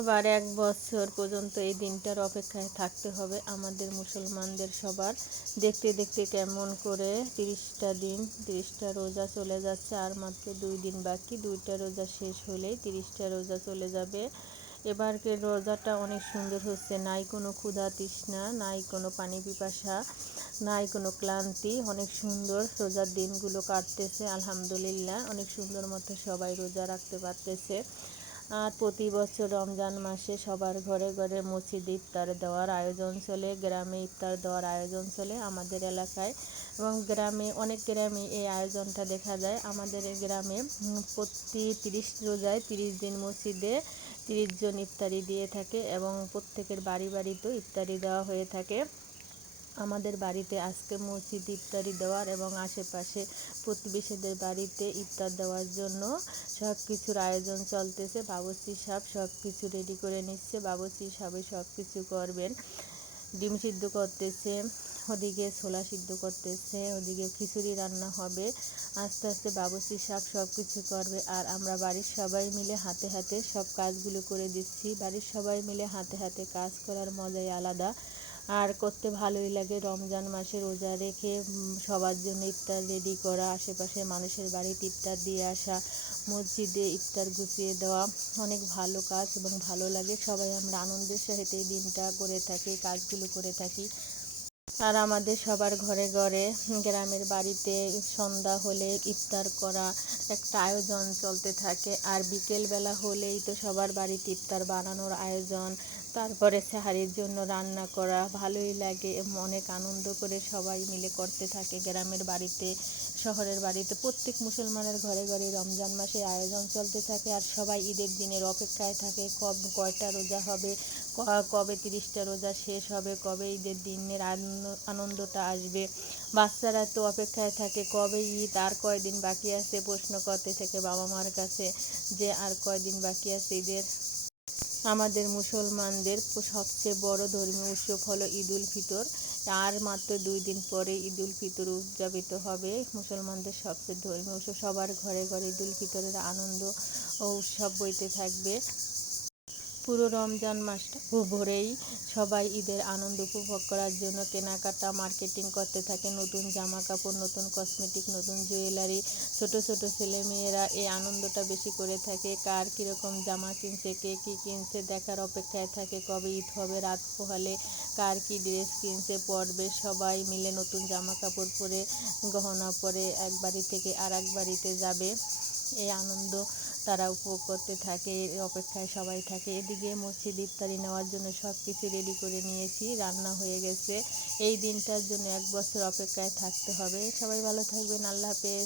আবার 1 বছর পর্যন্ত এই দিনটার অপেক্ষায় থাকতে হবে আমাদের মুসলমানদের সবার। দেখতে দেখতে কেমন করে 30টা দিন, 30টা রোজা চলে যাচ্ছে। আর মাত্র 2 দিন বাকি। 2টা রোজা শেষ হলেই 30টা রোজা চলে যাবে। এবারকার রোজাটা অনেক সুন্দর হচ্ছে। নাই কোনো ক্ষুধা তৃষ্ণা, নাই কোনো পানি পিপাসা, নাই কোনো ক্লান্তি। অনেক সুন্দর রোজার দিনগুলো কাটতেছে আলহামদুলিল্লাহ। অনেক সুন্দর মতো সবাই রোজা রাখতে পারতেছে। আর প্রতি বছর রমজান মাসে সবার ঘরে ঘরে মসজিদে ইফতার দেওয়ার আয়োজন চলে, গ্রামে ইফতার দেওয়ার আয়োজন চলে আমাদের এলাকায়। এবং গ্রামে, অনেক গ্রামে এই আয়োজনটা দেখা যায়। আমাদের এই গ্রামে প্রতি 30 রোজায় 30 দিন মসজিদে 30 জন ইফতারি দিয়ে থাকে এবং প্রত্যেকের বাড়ি বাড়িতেও ইফতারি দেওয়া হয়ে থাকে। আমাদের বাড়িতে আজকে মসজিদ ইফতারি দেওয়ার এবং আশেপাশে প্রতিবেশীদের বাড়িতে ইফতার দেওয়ার জন্য সব কিছুর আয়োজন চলতেছে। বাবুর্চি সাহেব সব কিছু রেডি করে নিচ্ছে। বাবুর্চি সাহেব সব কিছু করবেন। ডিম সিদ্ধ করতেছে, ওদিকে ছোলা সিদ্ধ করতেছে, ওদিকে খিচুড়ি রান্না হবে। আস্তে আস্তে বাবুর্চি সাহেব সব কিছু করবে। আর আমরা বাড়ির সবাই মিলে হাতে হাতে সব কাজগুলো করে দিচ্ছি। বাড়ির সবাই মিলে হাতে হাতে কাজ করার মজাই আলাদা। আর করতে ভালোই লাগে। রমজান মাসে রোজা রেখে সবার জন্য ইফতার রেডি করা, আশেপাশে মানুষের বাড়িতে ইফতার দিয়ে আসা, মসজিদে ইফতার গুছিয়ে দেওয়া অনেক ভালো কাজ এবং ভালো লাগে। সবাই আমরা আনন্দের সহিত এই দিনটা করে থাকি, কাজগুলো করে থাকি। আর আমাদের সবার ঘরে ঘরে গ্রামের বাড়িতে সন্ধ্যা হলে ইফতার করা একটা আয়োজন চলতে থাকে। আর বিকেলবেলা হলেই তো সবার বাড়িতে ইফতার বানানোর আয়োজন, তারপরে সেহারির জন্য রান্না করা। ভালোই লাগে, অনেক আনন্দ করে সবাই মিলে করতে থাকে গ্রামের বাড়িতে। শহরের বাড়িতে প্রত্যেক মুসলমানের ঘরে ঘরে রমজান মাসে আয়োজন চলতে থাকে। আর সবাই ঈদের দিনের অপেক্ষায় থাকে, কয়টা রোজা হবে, কবে 30টা রোজা শেষ হবে, কবে ঈদের দিনের আনন্দটা আসবে। বাচ্চারা তো অপেক্ষায় থাকে কবে ঈদ, আর কয়দিন বাকি আছে, প্রশ্ন করতে থাকে বাবা মার কাছে যে আর কয়দিন বাকি আছে ঈদের। আমাদের মুসলমানদের সবচেয়ে বড় ধর্মীয় উৎসব হলো ঈদ উল ফিতর। আর মাত্র 2 দিন পরে ঈদ উল ফিতর উদযাপিত হবে। মুসলমানদের সবচেয়ে ধর্মীয় উৎসব। সবার ঘরে ঘরে ঈদ উল ফিতরের আনন্দ ও উৎসব বইতে থাকবে। পুরো রমজান মাসটা ভরেই সবাই ঈদের আনন্দ উপভোগ করার জন্য কেনাকাটা, মার্কেটিং করতে থাকে। নতুন জামা কাপড়, নতুন কসমেটিক, নতুন জুয়েলারি। ছোট ছোট ছেলেমেয়েরা এই আনন্দটা বেশি করে থাকে। কার কীরকম জামা কিনছে, কে কী কিনছে দেখার অপেক্ষায় থাকে। কবে ঈদ হবে, রাত পোহালে কার কী ড্রেস কিনছে, পরবে। সবাই মিলে নতুন জামা কাপড় পরে, গহনা পরে এক বাড়ি থেকে আর এক বাড়িতে যাবে। এই আনন্দ তারা উপভোগ করতে থাকে, এর অপেক্ষায় সবাই থাকে। এদিকে মসজিদ ইফতারি নেওয়ার জন্য সব কিছু রেডি করে নিয়েছি, রান্না হয়ে গেছে। এই দিনটার জন্য 1 বছর অপেক্ষায় থাকতে হবে। সবাই ভালো থাকবেন, আল্লাহ হাফেজ।